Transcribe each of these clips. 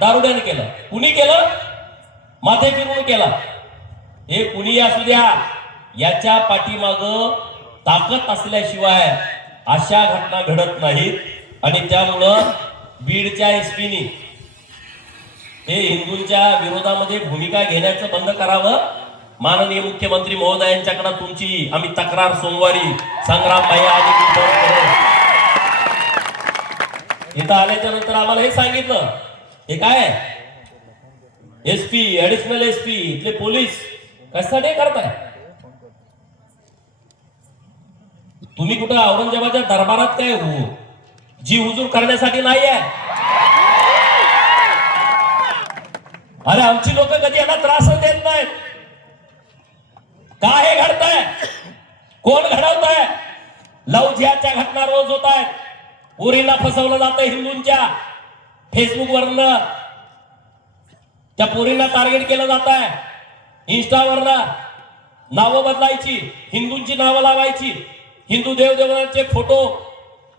दारुड्याने केलं. कुणी केलं? माथे फिरवून केला. हे कुणी असू द्या, याच्या पाठीमाग ताकद असल्याशिवाय अशा घटना घडत नाहीत. आणि त्यामुळं बीडच्या एसपीनी हे हिंदूंच्या विरोधामध्ये भूमिका घेण्याचं बंद करावं. माननीय मुख्यमंत्री महोदयांच्याकडे तुमची आम्ही तक्रार सोमवारी संग्राम भाई इथं आल्याच्या नंतर आम्हाला हे सांगितलं, हे काय एसपी ऍडिशनल एसपी इथले पोलीस कशासाठी करताय? तुम्ही कुठं औरंगजेबाच्या दरबारात काय जी हुजूर करण्यासाठी नाही आहे? अरे आमची लोक कधी यांना त्रास देत नाहीत. काय हे घडतंय? कोण घडवतंय? लव जिहादच्या घटना रोज होत आहेत. पोरींना फसवलं जातं हिंदूंच्या फेसबुक वरनं. त्या पोरींना टार्गेट केलं जात आहे. इंस्टावरनं नावं बदलायची, हिंदूंची नावं लावायची, हिंदू देवदेवांचे फोटो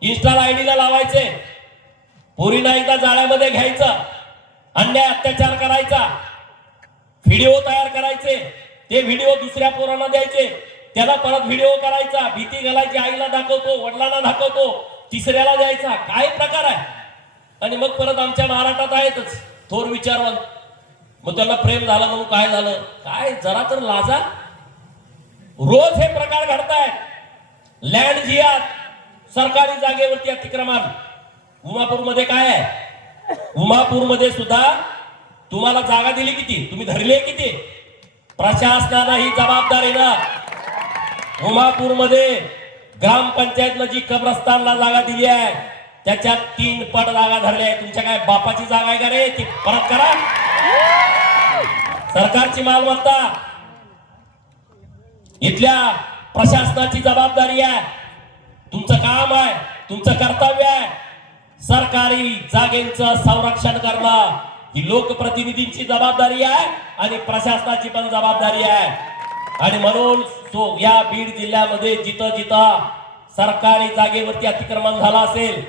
इंस्टाला आयडीला लावायचे, पोरींना एकदा जाळ्यामध्ये घ्यायचं, अन्याय अत्याचार करायचा, व्हिडिओ तयार करायचे, ते व्हिडिओ दुसऱ्या पोरांना द्यायचे, त्याला परत व्हिडिओ करायचा, भीती घालायची, आईला दाखवतो, वडिलांना दाखवतो, तिसऱ्याला द्यायचा. काय प्रकार आहे? आणि मग परत आमच्या महाराष्ट्रात आहेतच थोर विचारवंत, मग त्यांना प्रेम झालं म्हणून काय झालं? काय जरा तर लाजा. रोज हे प्रकार घडतायत. लँड जिहाद, सरकारी जागेवरती अतिक्रमण. उमापूरमध्ये काय आहे? उमापूरमध्ये सुद्धा तुम्हाला जागा दिली किती? तुम्ही धरले किती? प्रशासनाला ही जबाबदारी ना. उमापूरमध्ये ग्रामपंचायतनं जी कब्रस्तानला जागा दिली आहे त्याच्यात 3 पट जागा धरल्या आहे. तुमच्या काय बापाची जागा आहे का रे? ती परत करा. सरकारची मालमत्ता, इथल्या प्रशासनाची जबाबदारी आहे. तुमचं काम आहे, तुमचं कर्तव्य आहे सरकारी जागेचं संरक्षण करणं. ही लोकप्रतिनिधींची जबाबदारी आहे आणि प्रशासनाची पण जबाबदारी आहे. आणि म्हणून या बीड जिल्ह्यामध्ये जिथं जिथं सरकारी जागेवरती अतिक्रमण झालं असेल,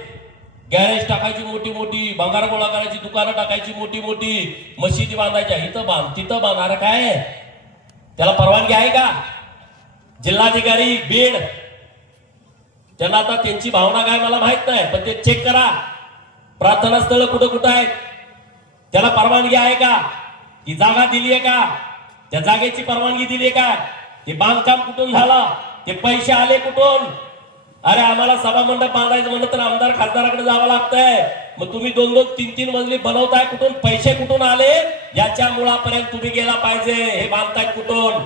गॅरेज टाकायची मोठी मोठी, भंगार गोळा करायची दुकानं टाकायची मोठी मोठी, मशिदी बांधायच्या, इथं बांध तिथं बांध. अरे काय त्याला परवानगी आहे का? जिल्हाधिकारी बीड, त्यांना आता त्यांची भावना काय मला माहित नाही, पण ते चेक करा प्रार्थना स्थळ कुठं कुठं आहेत, त्याला परवानगी आहे का? ती जागा दिली आहे का? त्या जागेची परवानगी दिली आहे का? ते बांधकाम कुठून झालं? ते पैसे आले कुठून? अरे आम्हाला सभा मंडप बांधायचं म्हणलं तर आमदार खासदाराकडे जावं लागतंय. मग तुम्ही 2-2, 3-3 मजली बनवताय कुठून? पैसे कुठून आले? याच्या मुळापर्यंत तुम्ही गेला पाहिजे. हे बांधताय कुठून?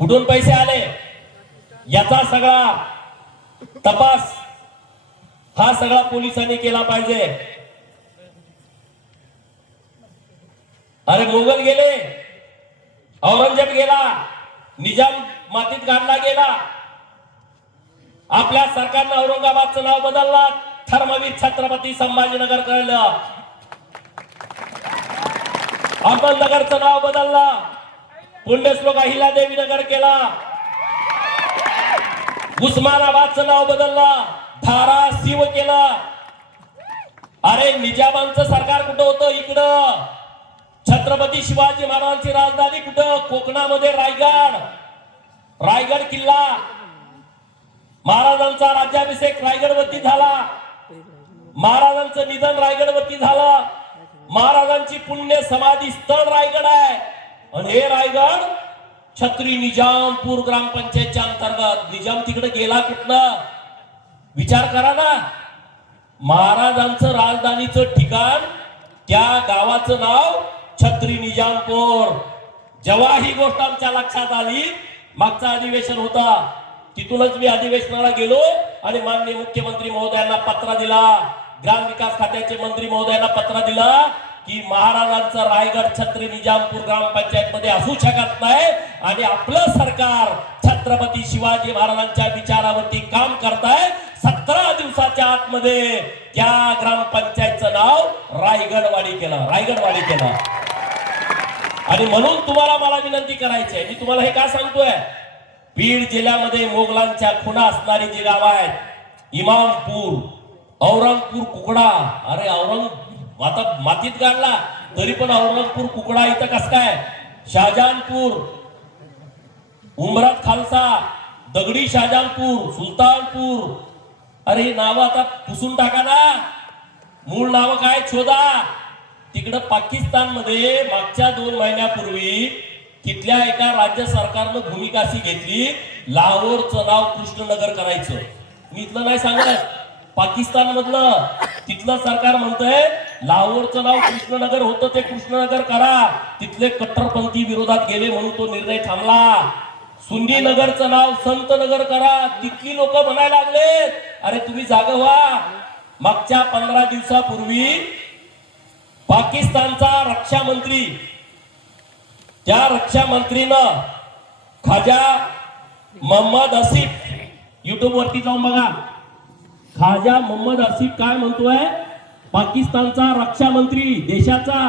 कुठून पैसे आले? याचा सगळा तपास हा सगळा पोलिसांनी केला पाहिजे. अरे मोगल गेले, औरंगजेब गेला, निजाम मातीत गाडला गेला. आपल्या सरकारनं औरंगाबादचं नाव बदललं, धर्मवीर छत्रपती संभाजीनगर कळलं. अहमदनगरचं नाव बदललं, पुण्यश्लोक अहिल्यादेवी नगर केला. उस्मानाबादचं नाव बदललं, धाराशिव केलं. अरे निजामांचं सरकार कुठं होतं? इकडं. छत्रपती शिवाजी महाराजांची राजधानी कुठं? कोकणामध्ये रायगड. रायगड किल्ला, महाराजांचा राज्याभिषेक रायगडवरती झाला, महाराजांचं निधन रायगडवरती झालं, महाराजांची पुण्य समाधी स्थळ रायगड आहे. आणि हे रायगड छत्री निजामपूर ग्रामपंचायतच्या अंतर्गत. निजाम तिकडे गेला कुठनं? विचार करा ना. महाराजांचं राजधानीचं ठिकाण, त्या गावाचं नाव छत्री निजामपूर. जेव्हा ही गोष्ट आमच्या लक्षात आली, मागचं अधिवेशन होता, तिथूनच मी अधिवेशनाला गेलो आणि माननीय मुख्यमंत्री महोदयांना पत्र दिला, ग्रामविकास खात्याचे मंत्री महोदयांना पत्र दिला की महाराजांचं रायगड छत्री निजामपूर ग्रामपंचायत मध्ये असू शकत नाही आणि आपलं सरकार छत्रपती शिवाजी महाराजांच्या विचारावरती काम करताय. 17 दिवसाच्या आतमध्ये त्या ग्रामपंचायतचं नाव रायगडवाडी केलं, रायगडवाडी केलं. आणि म्हणून तुम्हाला मला विनंती करायची आहे, मी तुम्हाला हे का सांगतोय? बीड जिल्ह्यामध्ये मोगलांच्या खुणा असणारी जी गाव आहेत, इमामपूर, औरंगपूर, कुकडा. अरे आता मातीत गाडला तरी पण औरंगपूर कुकडा इथं कस काय, शहाजहानपूर, उमरात खालसा, दगडी शहाजहानपूर, सुलतानपूर, अरे ही नावं आता पुसून टाका ना, मूळ नावं काय शोधा. तिकडं पाकिस्तानमध्ये मागच्या 2 महिन्यापूर्वी तिथल्या एका राज्य सरकारनं भूमिका अशी घेतली, लाहोरचं नाव कृष्णनगर करायचं. मी इथलं नाही सांगत, पाकिस्तान मधलं तिथलं सरकार म्हणतंय लाहोरचं नाव कृष्णनगर होतं ते कृष्णनगर करा. तिथले कट्टरपंथी विरोधात गेले म्हणून तो निर्णय थांबला. सुन्नी नगरचं नाव संत नगर करा. तिथली लोक म्हणायला लागले अरे तुम्ही जागा व्हा. मागच्या 15 दिवसापूर्वी पाकिस्तानचा रक्षा मंत्री, त्या रक्षा मंत्रीनं खाजा मोहम्मद आसिफ, युट्यूब वरती जाऊन बघा, खाजा मोहम्मद आसिफ काय म्हणतोय, पाकिस्तानचा रक्षा मंत्री, देशाचा